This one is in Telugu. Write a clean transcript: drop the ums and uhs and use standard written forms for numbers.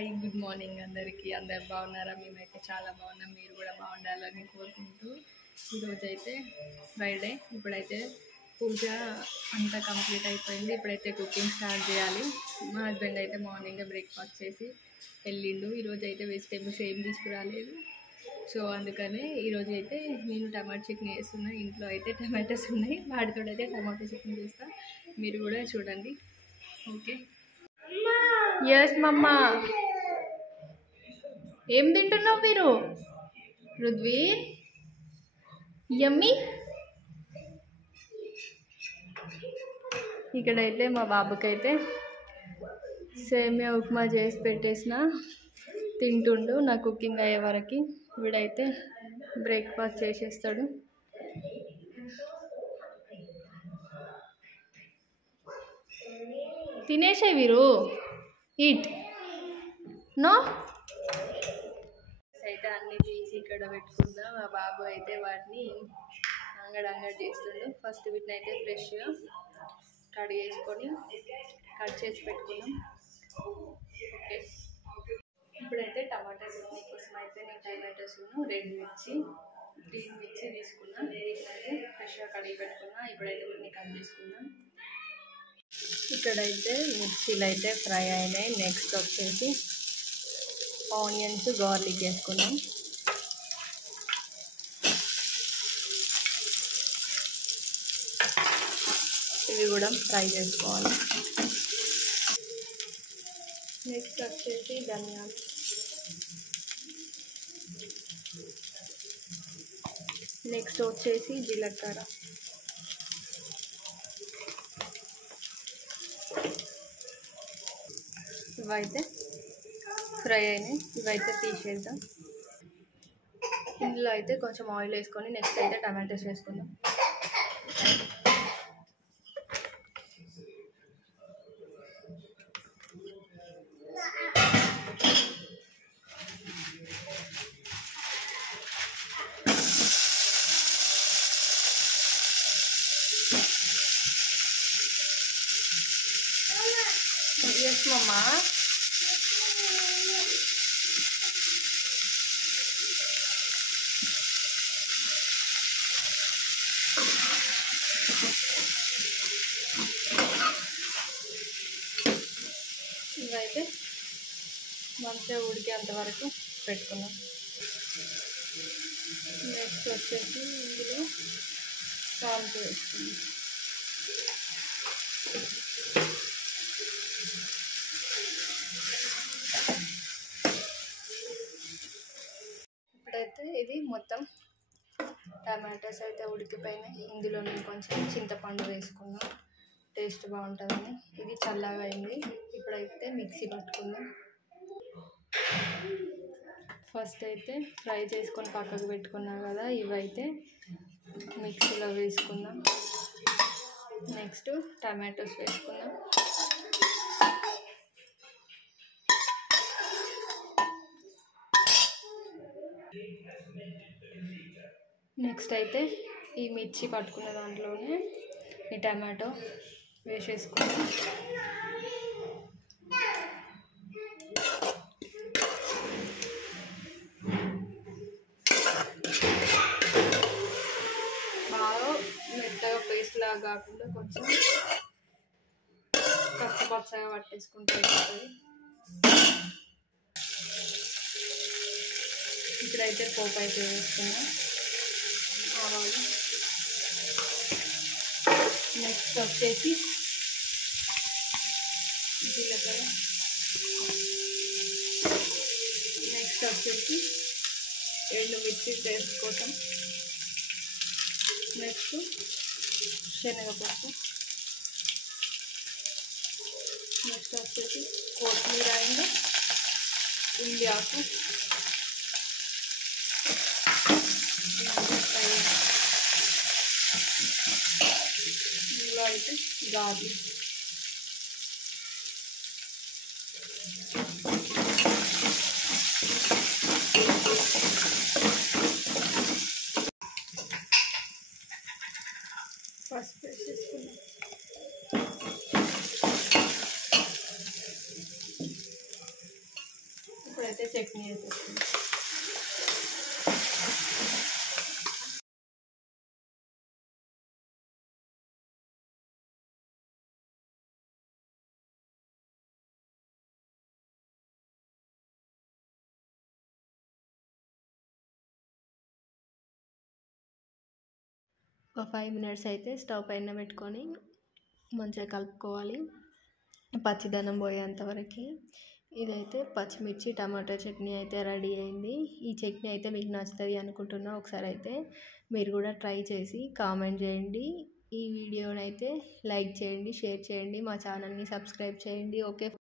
హాయ్ గుడ్ మార్నింగ్ అందరికీ. అందరు బాగున్నారా? మేమైతే చాలా బాగున్నాం. మీరు కూడా బాగుండాలని కోరుకుంటూ ఈరోజైతే ఫ్రైడే. ఇప్పుడైతే పూజ అంతా కంప్లీట్ అయిపోయింది. ఇప్పుడైతే కుకింగ్ స్టార్ట్ చేయాలి. మా హస్బెండ్ అయితే మార్నింగ్ బ్రేక్ఫాస్ట్ చేసి వెళ్ళిండు. ఈరోజు అయితే వెజిటేబుల్స్ ఏం తీసుకురాలేదు. సో అందుకనే ఈరోజు అయితే నేను టమాటో చట్నీ వేస్తున్నా. ఇంట్లో అయితే టమాటోస్ ఉన్నాయి, వాటితో అయితే టమాటో చట్నీ చేస్తా. మీరు కూడా చూడండి. ఓకే. ఎస్ మమ్మా. ఏం తింటున్నావు మీరు? రుద్వీర్ యమ్మీ. ఇక్కడైతే మా బాబుకైతే సేమియా ఉప్మా చేసి పెట్టేసిన, తింటుండు. నా కుకింగ్ అయ్యే వరకు వీడైతే బ్రేక్ఫాస్ట్ చేసేస్తాడు. తినేసే వీరు ఈట్ నో. అయితే అన్నీ తీసి ఇక్కడ పెట్టుకుందా. మా బాబు అయితే వాటిని అంగడి చేస్తుండు. ఫస్ట్ వీటిని అయితే ఫ్రెష్గా కడిగేసుకొని కట్ చేసి పెట్టుకున్నాం. ఓకే. ఇప్పుడైతే టమాటా చట్నీ కోసం అయితే నేను టమాటోస్ను రెడ్ మిర్చి, గ్రీన్ మిర్చి తీసుకున్నా. వీటినైతే ఫ్రెష్గా కడిగి పెట్టుకున్నా. ఇప్పుడైతే వీటిని కట్ చేసుకుందాం. ఇక్కడైతే మిర్చీలు అయితే ఫ్రై అయినాయి. నెక్స్ట్ వచ్చేసి ఆనియన్స్, గార్లిక్ వేసుకున్నాం. ఇవి కూడా ఫ్రై చేసుకోవాలి. నెక్స్ట్ వచ్చేసి ధనియాలు, నెక్స్ట్ వచ్చేసి జీలకర్ర, ఇవైతే ఫ్రై అయినాయి. ఇవైతే తీసేద్దాం. ఇందులో అయితే కొంచెం ఆయిల్ వేసుకొని నెక్స్ట్ అయితే టమాటోస్ వేసుకుందాం. ఎస్ మమ్మా. ఇవైతే మంచిగా ఉడికేంత వరకు పెట్టుకున్నాం. నెక్స్ట్ వచ్చేసి ఇందులో సాల్ట్ వేసుకున్నాం. ఇప్పుడైతే ఇది మొత్తం టమాటోస్ అయితే ఉడికిపోయినాయి. ఇందులో నేను కొంచెం చింతపండు వేసుకున్నాం, టేస్ట్ బాగుంటుందని. ఇది చల్లగా అయింది. ఇప్పుడైతే మిక్సీ పట్టుకుందాం. ఫస్ట్ అయితే ఫ్రై చేసుకొని పక్కకు పెట్టుకున్నాం కదా, ఇవైతే మిక్సీలో వేసుకుందాం. నెక్స్ట్ టమాటోస్ వేసుకుందాం. నెక్స్ట్ అయితే ఈ మిర్చి పట్టుకున్న దాంట్లోనే ఈ టమాటో వేసేసుకుందాం. బాగా మెత్తగా పేస్ట్ లాగా కాకుండా కొంచెం పచ్చగా పట్టేసుకుంటే వస్తుంది. ఇప్పుడైతే పోపు అయితే వేసుకున్నాం. ఆవాలు, నెక్స్ట్ వచ్చేసి జీలకర్ర, నెక్స్ట్ వచ్చేసి ఎండుమిర్చి టేస్ట్ కోసం, నెక్స్ట్ శనగపప్పు, నెక్స్ట్ వచ్చేసి కొత్తిమీర అండ్ ఉల్లి ఆకు, ఇందులో అయితే గార్లిక్, పసుపు వేసేసుకున్నాం. ఇప్పుడైతే చట్నీ వేసేస్తుంది. ఒక 5 మినిట్స్ అయితే స్టవ్ పైన పెట్టుకొని మంచిగా కలుపుకోవాలి పచ్చిదనం పోయేంత వరకు. ఇదైతే పచ్చిమిర్చి టమాటో చట్నీ అయితే రెడీ అయింది. ఈ చట్నీ అయితే మీకు నచ్చుతుంది అనుకుంటున్నా. ఒకసారి అయితే మీరు కూడా ట్రై చేసి కామెంట్ చేయండి. ఈ వీడియోని అయితే లైక్ చేయండి, షేర్ చేయండి, మా ఛానల్ని సబ్స్క్రైబ్ చేయండి. ఓకే.